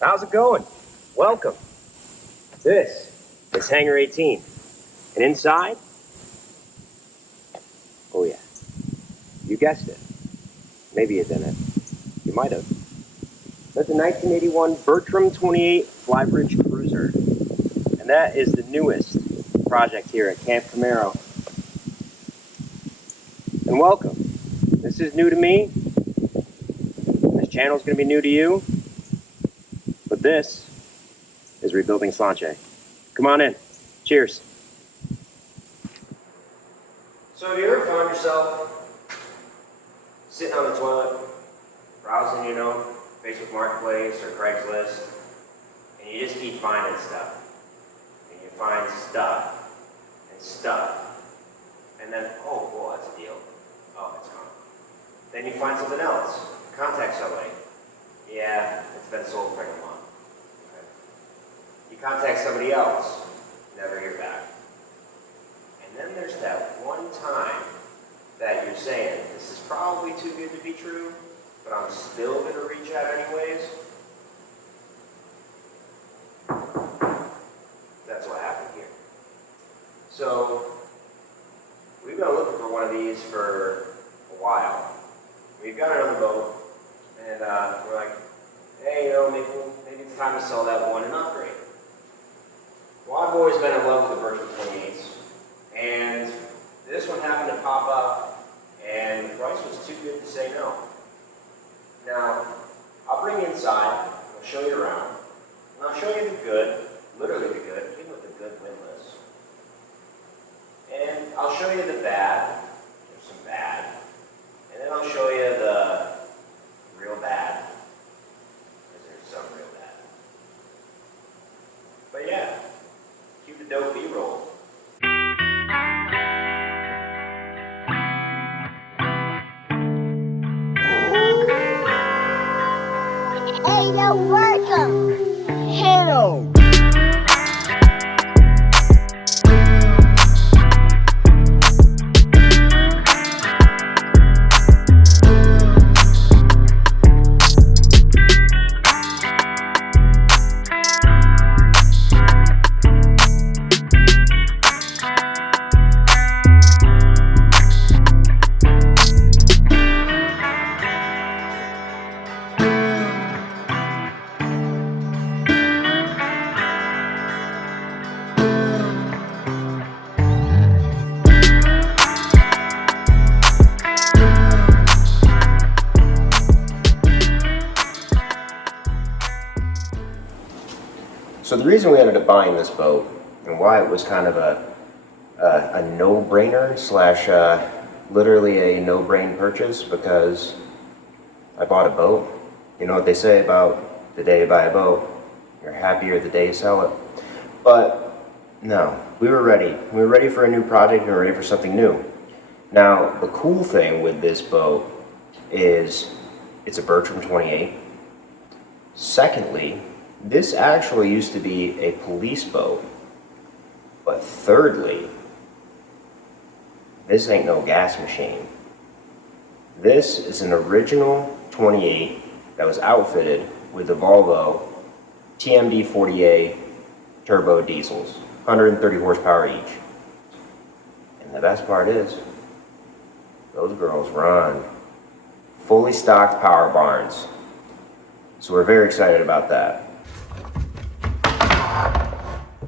How's it going? Welcome. This is Hangar 18. And inside? Oh yeah. You guessed it. Maybe you didn't. You might have. That's a 1981 Bertram 28 Flybridge Cruiser. And that is the newest project here at Camp Camaro. And welcome. This is new to me. This channel is going to be new to you. But this is rebuilding Slainte. Come on in. Cheers. So have you ever found yourself sitting on the toilet, browsing, Facebook Marketplace or Craigslist, and you just keep finding stuff. And you find stuff and stuff. And then, oh, well, that's a deal. Oh, it's gone. Then you find something else. Contact somebody. Yeah, it's been sold for a month. You contact somebody else, never hear back. And then there's that one time that you're saying, this is probably too good to be true, but I'm still going to reach out anyways. That's what happened here. So, we've been looking for one of these for a while. We've got it on the boat, and we're like, hey, maybe it's time to sell that one and upgrade. Well, I've always been in love with the Bertram 28s, and this one happened to pop up, and the price was too good to say no. Now, I'll bring you inside, I'll show you around, and I'll show you the good, literally the good, even with the good windlass. And I'll show you the bad, there's some bad, and then I'll show you the real bad, because there's some real bad. But yeah. Keep the dope B-roll. Hey, yo, welcome. Hello. So the reason we ended up buying this boat and why it was kind of a no-brainer slash literally a no-brain purchase, because I bought a boat. You know what they say about the day you buy a boat, you're happier the day you sell it. But no, we were ready. We were ready for a new project and we were ready for something new. Now, the cool thing with this boat is it's a Bertram 28. Secondly, this actually used to be a police boat. But thirdly, this ain't no gas machine. This is an original 28 that was outfitted with the Volvo TMD 40A turbo diesels, 130 horsepower each. And the best part is, those girls run. Fully stocked power barns. So we're very excited about that.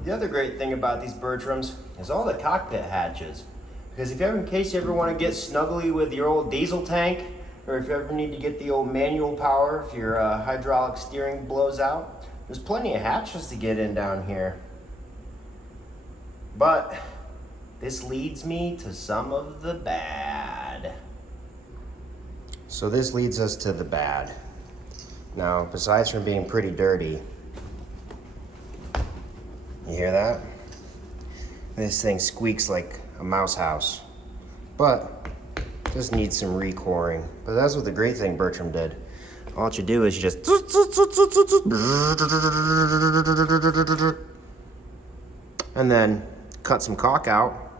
The other great thing about these Bertrams is all the cockpit hatches. Because in case you ever want to get snuggly with your old diesel tank, or if you ever need to get the old manual power if your hydraulic steering blows out, there's plenty of hatches to get in down here. But this leads me to some of the bad. So this leads us to the bad. Now, besides from being pretty dirty, You hear that? This thing squeaks like a mouse house, but just needs some recoring. But that's what the great thing Bertram did. All you do is you just and then cut some caulk out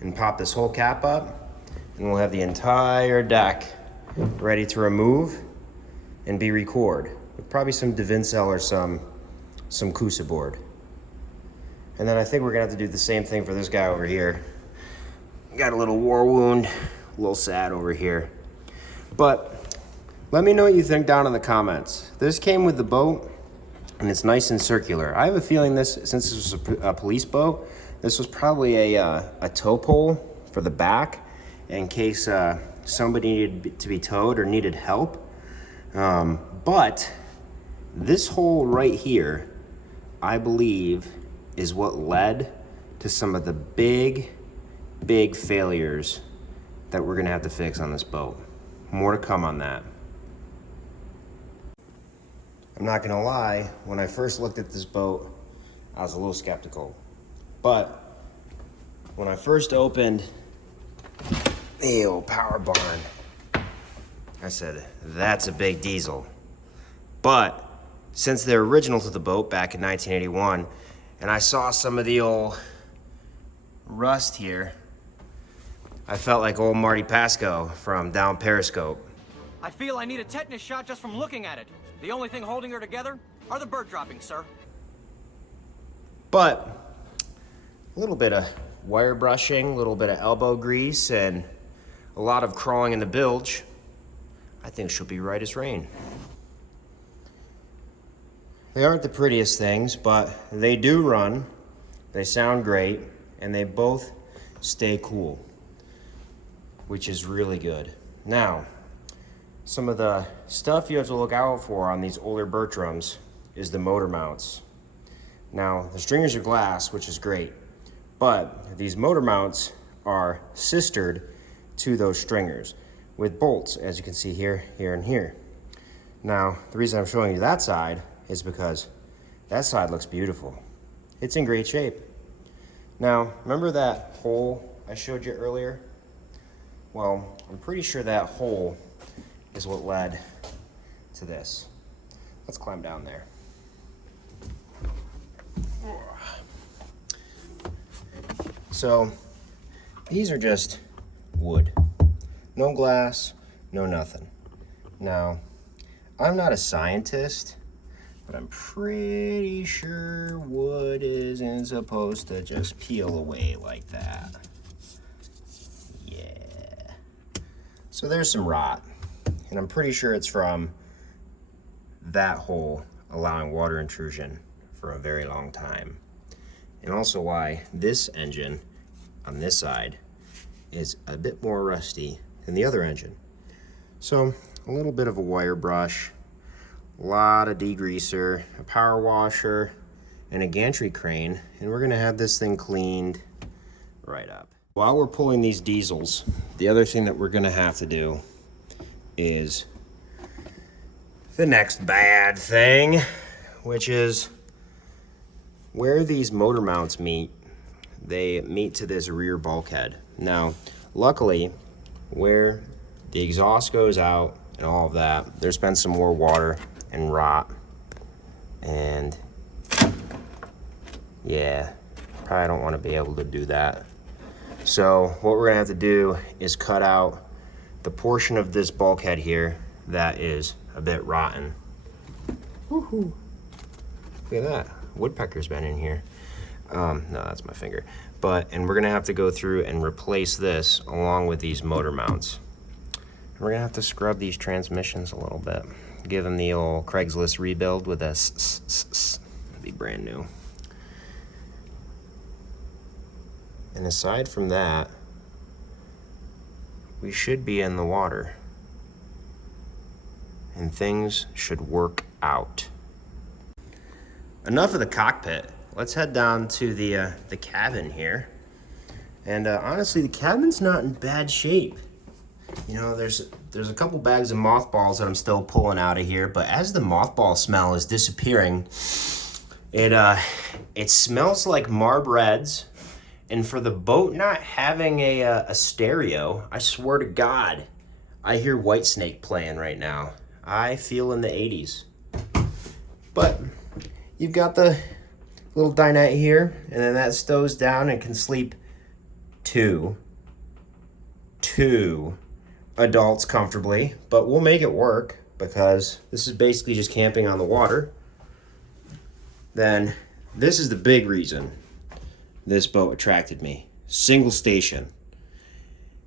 and pop this whole cap up, and we'll have the entire deck ready to remove and be recored with probably some Devincel or some Kusa board. And then I think we're gonna have to do the same thing for this guy over here. Got a little war wound, a little sad over here. But let me know what you think down in the comments. This came with the boat and it's nice and circular. I have a feeling this, since this was a police boat, this was probably a tow pole for the back in case somebody needed to be towed or needed help. But this hole right here, I believe, is what led to some of the big failures that we're gonna have to fix on this boat. More to come on that. I'm not gonna lie, when I first looked at this boat, I was a little skeptical. But when I first opened the old power barn, I said, that's a big diesel. But since they're original to the boat back in 1981, and I saw some of the old rust here, I felt like old Marty Pasco from down Periscope. I feel I need a tetanus shot just from looking at it. The only thing holding her together are the bird droppings, sir. But a little bit of wire brushing, a little bit of elbow grease, and a lot of crawling in the bilge, I think she'll be right as rain. They aren't the prettiest things, but they do run, they sound great, and they both stay cool, which is really good. Now, some of the stuff you have to look out for on these older Bertrams is the motor mounts. Now, the stringers are glass, which is great, but these motor mounts are sistered to those stringers with bolts, as you can see here, here, and here. Now, the reason I'm showing you that side is because that side looks beautiful. It's in great shape. Now, remember that hole I showed you earlier? Well, I'm pretty sure that hole is what led to this. Let's climb down there. So, these are just wood. No glass, no nothing. Now, I'm not a scientist, but I'm pretty sure wood isn't supposed to just peel away like that. Yeah. So there's some rot, and I'm pretty sure it's from that hole allowing water intrusion for a very long time. And also why this engine on this side is a bit more rusty than the other engine. So a little bit of a wire brush, a lot of degreaser, a power washer, and a gantry crane, and we're gonna have this thing cleaned right up. While we're pulling these diesels, the other thing that we're gonna have to do is the next bad thing, which is where these motor mounts meet, they meet to this rear bulkhead. Now, luckily, where the exhaust goes out and all of that, there's been some more water and rot, and yeah, probably don't want to be able to do that. So what we're gonna have to do is cut out the portion of this bulkhead here that is a bit rotten. Woohoo! Look at that, woodpecker's been in here. No, that's my finger. And we're gonna have to go through and replace this along with these motor mounts. We're gonna have to scrub these transmissions a little bit. Give them the old Craigslist rebuild with a it'd be brand new. And aside from that, we should be in the water. And things should work out. Enough of the cockpit. Let's head down to the cabin here. And honestly, the cabin's not in bad shape. You know, there's a couple bags of mothballs that I'm still pulling out of here, but as the mothball smell is disappearing, It smells like Marb Reds, and for the boat not having a stereo, I swear to God, I hear Whitesnake playing right now. I feel in the 80s. But you've got the little dinette here, and then that stows down and can sleep two adults comfortably, but we'll make it work because this is basically just camping on the water. Then this is the big reason this boat attracted me. Single station.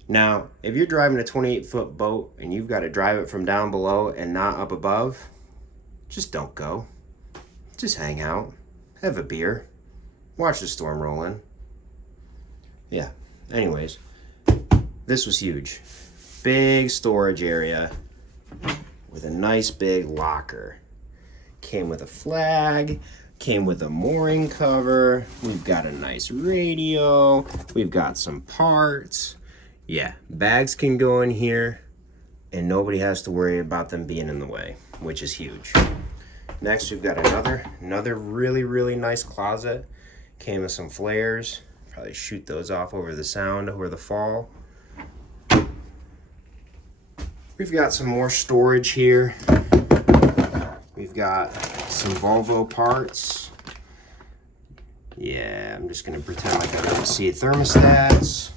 Now, if you're driving a 28-foot boat and you've got to drive it from down below and not up above, just don't go. Just hang out, have a beer, watch the storm roll in. Yeah, anyways, this was huge. Big storage area with a nice big locker. Came with a flag, came with a mooring cover. We've got a nice radio. We've got some parts. Yeah, bags can go in here and nobody has to worry about them being in the way, which is huge. Next, we've got another really, really nice closet. Came with some flares. Probably shoot those off over the sound, over the fall. We've got some more storage here. We've got some Volvo parts. Yeah, I'm just gonna pretend like I don't see thermostats.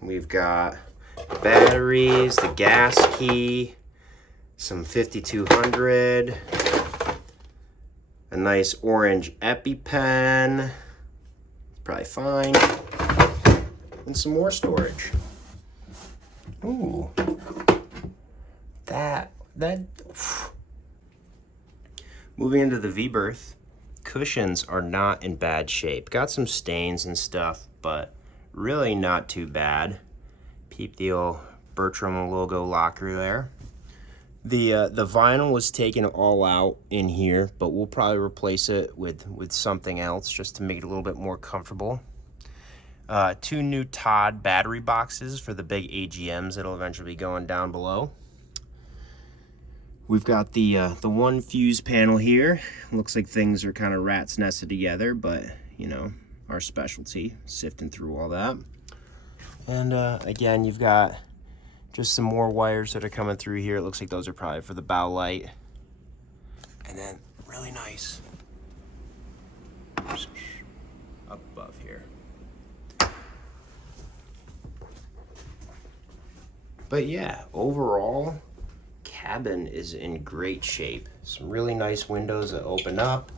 We've got batteries, the gas key, some 5200, a nice orange EpiPen, probably fine, and some more storage. Ooh, that. Moving into the V-berth, cushions are not in bad shape. Got some stains and stuff, but really not too bad. Peep the old Bertram logo locker there. The vinyl was taken all out in here, but we'll probably replace it with something else just to make it a little bit more comfortable. 2 new Todd battery boxes for the big AGMs that'll eventually be going down below. We've got the one fuse panel here. Looks like things are kind of rat's nested together, but you know, our specialty, sifting through all that. And again, you've got just some more wires that are coming through here. It looks like those are probably for the bow light. And then really nice up above here. But yeah, overall, cabin is in great shape. Some really nice windows that open up.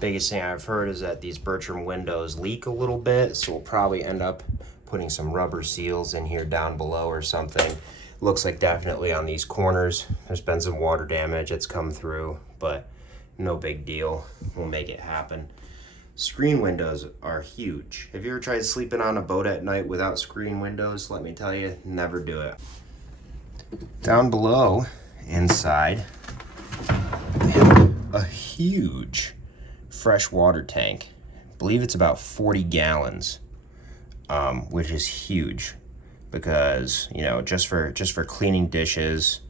Biggest thing I've heard is that these Bertram windows leak a little bit, so we'll probably end up putting some rubber seals in here down below or something. Looks like definitely on these corners there's been some water damage that's come through, but no big deal. We'll make it happen. Screen windows are huge. Have you ever tried sleeping on a boat at night without screen windows? Let me tell you, never do it. Down below, inside, we have a huge fresh water tank. I believe it's about 40 gallons, which is huge because, you know, just for cleaning dishes,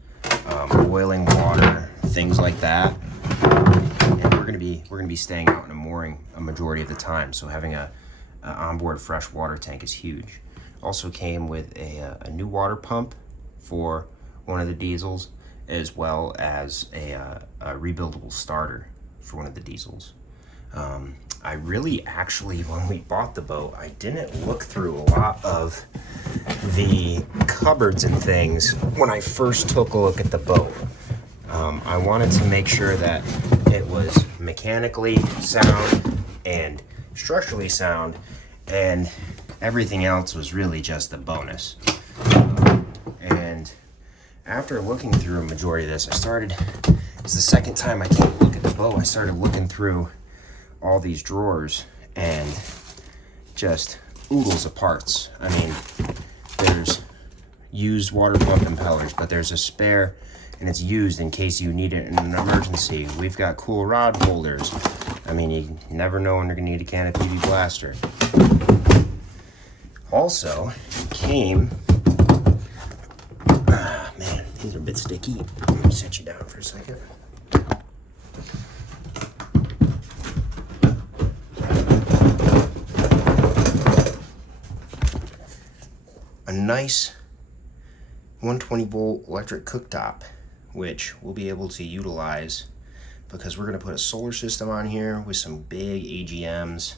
boiling water, things like that. And we're gonna be staying out in a mooring a majority of the time, so having a onboard fresh water tank is huge. Also came with a new water pump for one of the diesels, as well as a rebuildable starter for one of the diesels. I really actually, when we bought the boat, I didn't look through a lot of the cupboards and things when I first took a look at the boat. I wanted to make sure that it was mechanically sound and structurally sound, and everything else was really just a bonus. And after looking through a majority of this, it's the second time I came to look at the boat, I started looking through all these drawers and just oodles of parts. I mean, there's used water pump impellers, but there's a spare and it's used in case you need it in an emergency. We've got cool rod holders. I mean, you never know when you're gonna need a can of PV Blaster. Also, came, man, these are a bit sticky. Let me set you down for a second. a nice 120 volt electric cooktop, which we'll be able to utilize because we're going to put a solar system on here with some big AGMs,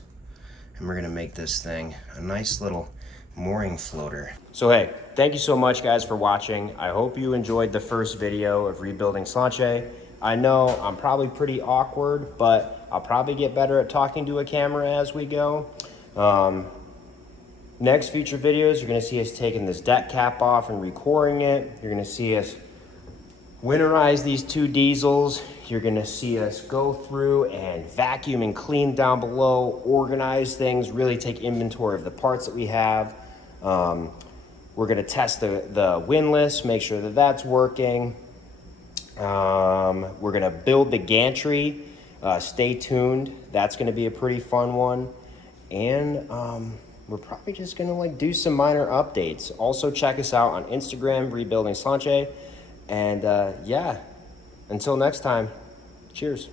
and we're going to make this thing a nice little mooring floater. So hey, thank you so much guys for watching. I hope you enjoyed the first video of rebuilding Slainte. I know I'm probably pretty awkward, but I'll probably get better at talking to a camera as we go. Next future videos, you're gonna see us taking this deck cap off and recoring it. You're gonna see us winterize these 2 diesels. You're gonna see us go through and vacuum and clean down below, organize things, really take inventory of the parts that we have. We're gonna test the windlass, make sure that that's working. We're gonna build the gantry. Stay tuned. That's gonna be a pretty fun one. And we're probably just gonna like do some minor updates. Also check us out on Instagram, Rebuilding Slainte. And yeah, until next time, cheers.